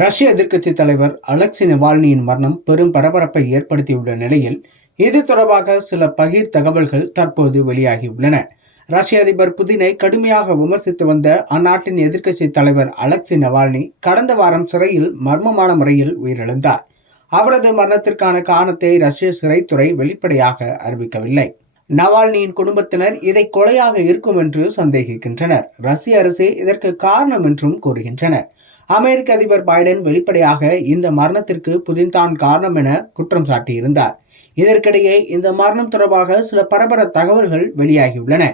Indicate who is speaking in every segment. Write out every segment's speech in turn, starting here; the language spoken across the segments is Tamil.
Speaker 1: ரஷ்ய எதிர்க்கட்சி தலைவர் அலெக்சி நிவால்னியின் மரணம் பெரும் பரபரப்பை ஏற்படுத்தியுள்ள நிலையில் இது தொடர்பாக சில பகிர் தகவல்கள் தற்போது வெளியாகியுள்ளன. ரஷ்ய அதிபர் புதினை கடுமையாக விமர்சித்து வந்த அந்நாட்டின் எதிர்க்கட்சி தலைவர் அலெக்சி நவால்னி கடந்த வாரம் சிறையில் மர்மமான முறையில் உயிரிழந்தார். அவரது மரணத்திற்கான காரணத்தை ரஷ்ய சிறைத்துறை வெளிப்படையாக அறிவிக்கவில்லை. நவால்னியின் குடும்பத்தினர் இதை கொலையாக இருக்கும் என்று சந்தேகிக்கின்றனர். ரஷ்ய அரசு இதற்கு காரணம் என்றும் கூறுகின்றனர். அமெரிக்க அதிபர் பைடன் வெளிப்படையாக இந்த மரணத்திற்கு புதின்தான் காரணம் என குற்றம் சாட்டியிருந்தார். இதற்கிடையே இந்த மரணம் தொடர்பாக சில பரபர தகவல்கள் வெளியாகியுள்ளன.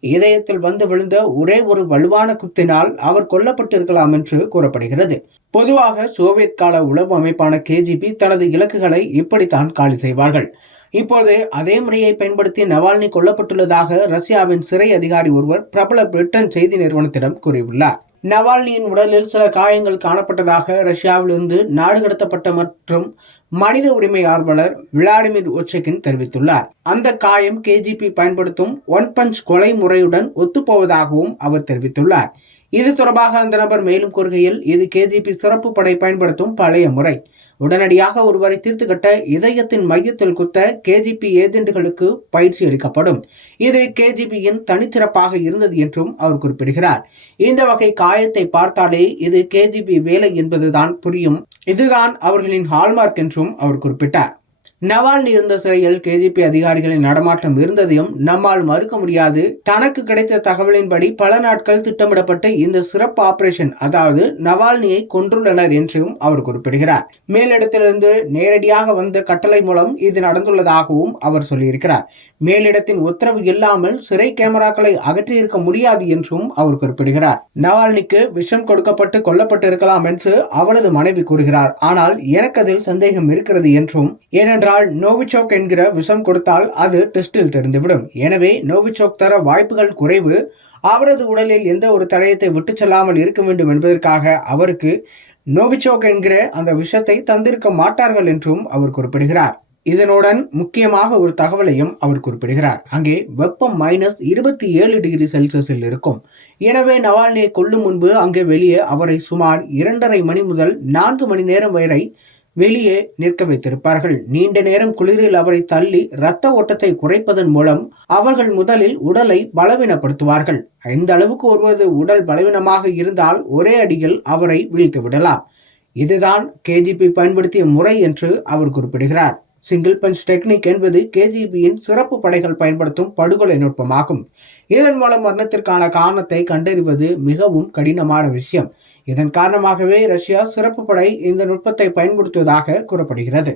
Speaker 1: இதயத்தில் வந்து விழுந்த ஒரே ஒரு வலுவான குத்தினால் அவர் கொல்லப்பட்டிருக்கலாம் என்று கூறப்படுகிறது. பொதுவாக சோவியத் கால உளவு அமைப்பான கேஜிபி தனது இலக்குகளை இப்படித்தான் காலி செய்வார்கள். இப்போது அதே முறையை பயன்படுத்தி நவால்னி கொல்லப்பட்டுள்ளதாக ரஷ்யாவின் சிறை அதிகாரி ஒருவர் பிரபல பிரிட்டன் செய்தி நிறுவனத்திடம் கூறியுள்ளார். நவால்னியின் உடலில் சில காயங்கள் காணப்பட்டதாக ரஷ்யாவிலிருந்து நாடு கடத்தப்பட்ட மற்றும் மனித உரிமை ஆர்வலர் விளாடிமிர் ஒச்சகின் தெரிவித்துள்ளார். அந்த காயம் கேஜிபி பயன்படுத்தும் ஒன் பஞ்ச் கொலை முறையுடன் ஒத்துப்போவதாகவும் அவர் தெரிவித்துள்ளார். இது தொடர்பாக அந்த நபர் மேலும் கூறுகையில் இது கேஜிபி சிறப்பு படை பயன்படுத்தும் பழைய முறை. உடனடியாக ஒருவரை தீர்த்து கட்ட இதயத்தின் மையத்தில் குத்த கேஜிபி ஏஜென்ட்டுகளுக்கு பயிற்சி அளிக்கப்படும். இது கேஜிபியின் தனிச்சிறப்பாக இருந்தது என்றும் அவர் குறிப்பிடுகிறார். இந்த வகை காயத்தை பார்த்தாலே இது கேஜிபி வேலை என்பதுதான் புரியும். இதுதான் அவர்களின் ஹால்மார்க் என்றும் அவர் குறிப்பிட்டார். நவால்னி இருந்த சிறையில் கேஜிபி அதிகாரிகளின் நடமாட்டம் இருந்ததையும் நம்மால் மறுக்க முடியாது. தனக்கு கிடைத்த தகவலின்படி பல நாட்கள் திட்டமிடப்பட்ட இந்த சிறப்பு ஆபரேஷன் அதாவது நவால்னியை கொன்றுள்ளனர் என்றும் அவர் குறிப்பிடுகிறார். மேலிடத்திலிருந்து நேரடியாக வந்த கட்டளை மூலம் இது நடந்துள்ளதாகவும் அவர் சொல்லியிருக்கிறார். மேலிடத்தின் உத்தரவு இல்லாமல் சிறை கேமராக்களை அகற்றியிருக்க முடியாது என்றும் அவர் குறிப்பிடுகிறார். நவால்னிக்கு விஷம் கொடுக்கப்பட்டு கொல்லப்பட்டிருக்கலாம் என்று அவளது மனைவி கூறுகிறார். ஆனால் எனக்கு அதில் சந்தேகம் இருக்கிறது என்றும் ஏனென்றால் என்றால் நோவிச்சோக் என்கிற விஷம் கொடுத்தால் அது டெஸ்டில் தெரிந்துவிடும். எனவே நோவிச்சோக் தர வாய்ப்புகள் குறைவு. அவரது உடலில் எந்த ஒரு தடயத்தை விட்டு செல்லாமல் இருக்க வேண்டும் என்பதற்காக அவருக்கு நோவிச்சோக் என்கிற அந்த விஷத்தை தந்திருக்க மாட்டார்கள் என்றும் அவர் குறிப்பிடுகிறார். இதனுடன் முக்கியமாக ஒரு தகவலையும் அவர் குறிப்பிடுகிறார். அங்கே வெப்பம் மைனஸ் இருபத்தி ஏழு டிகிரி செல்சியஸில் இருக்கும். எனவே நவால்னியை கொள்ளும் முன்பு அங்கே வெளியே அவரை சுமார் இரண்டரை மணி முதல் நான்கு மணி நேரம் வரை வெளியே நிற்க வைத்திருப்பார்கள். நீண்ட நேரம் குளிரில் அவரை தள்ளி இரத்த ஓட்டத்தை குறைப்பதன் மூலம் அவர்கள் முதலில் உடலை பலவீனப்படுத்துவார்கள். இந்த அளவுக்கு ஒருவது உடல் பலவீனமாக இருந்தால் ஒரே அடியில் அவரை வீழ்த்து விடலாம் இதுதான் கேஜிபி பயன்படுத்திய முறை என்று அவர் குறிப்பிடுகிறார். சிங்கிள் பஞ்ச் டெக்னிக் என்பது கேஜிபியின் சிறப்பு படைகள் பயன்படுத்தும் படுகொலை நுட்பமாகும். இதன் மூலம் மரணத்திற்கான காரணத்தை கண்டறிவது மிகவும் கடினமான விஷயம். இதன் காரணமாகவே ரஷ்யா சிறப்பு படை இந்த நுட்பத்தை பயன்படுத்துவதாக கூறப்படுகிறது.